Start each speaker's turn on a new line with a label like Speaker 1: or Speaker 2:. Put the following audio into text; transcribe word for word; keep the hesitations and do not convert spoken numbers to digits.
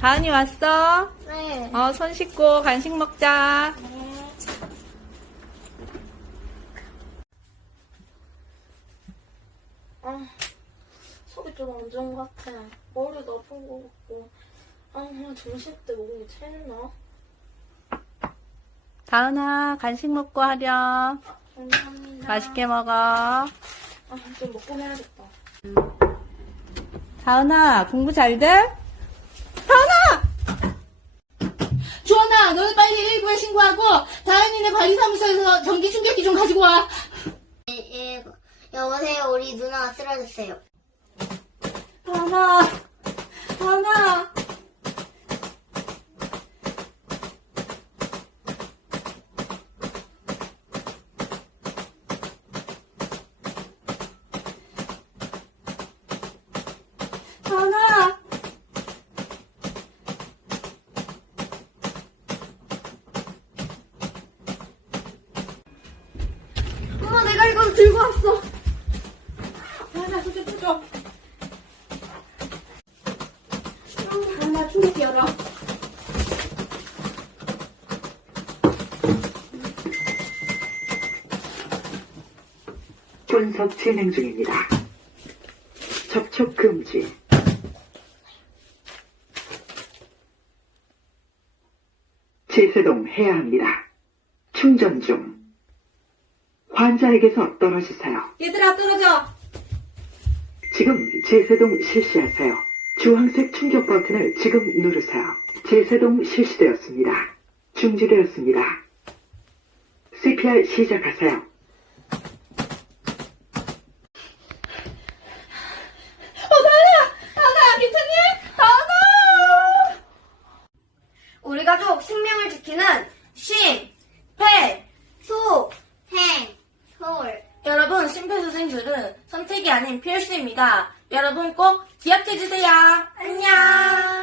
Speaker 1: 다은이 왔어?
Speaker 2: 네.
Speaker 1: 어, 손 씻고 간식 먹자.
Speaker 2: 네. 아, 속이 좀 안 좋은 것 같아. 머리도 아픈 것 같고. 아, 그냥 점심 때 먹은 게 제일 나.
Speaker 1: 다은아, 간식 먹고 하렴.
Speaker 2: 감사합니다.
Speaker 1: 맛있게 먹어.
Speaker 2: 아, 좀 먹고 해야겠다.
Speaker 1: 다은아, 공부 잘 돼? 다은아!
Speaker 3: 주원아, 너는 빨리 일일구에 신고하고 다은이네 관리사무소에서 전기 충격기 좀 가지고 와.
Speaker 2: 예, 여보세요. 우리 누나가 쓰러졌어요.
Speaker 3: 다은아, 다은아. 다은아. 엄마, 내가 이거 들고 왔어. 다은아, 소개 풀어. 다은아, 충격기 열어.
Speaker 4: 분석 진행 중입니다. 접촉 금지. 제세동 해야 합니다. 충전 중. 환자에게서 떨어지세요.
Speaker 3: 얘들아, 떨어져.
Speaker 4: 지금 제세동 실시하세요. 주황색 충격 버튼을 지금 누르세요. 제세동 실시되었습니다. 중지되었습니다. 씨피알 시작하세요.
Speaker 2: 우리 가족 생명을 지키는 심, 폐, 소, 생, 솔.
Speaker 3: 여러분, 심폐소생술은 선택이 아닌 필수입니다. 여러분 꼭 기억해주세요. 안녕.